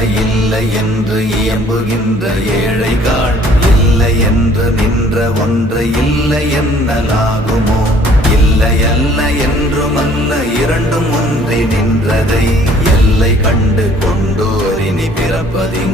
இல்லை இல்லை என்று இயம்புகின்ற ஏழைகள், இல்லை என்று நின்ற ஒன்று இல்லை என்னலாகுமோ? இல்லை அல்ல என்றும் அல்ல, இரண்டும் ஒன்றி நின்றதை எல்லை கண்டு கொண்டோர் இனி பிறப்பதில்லை.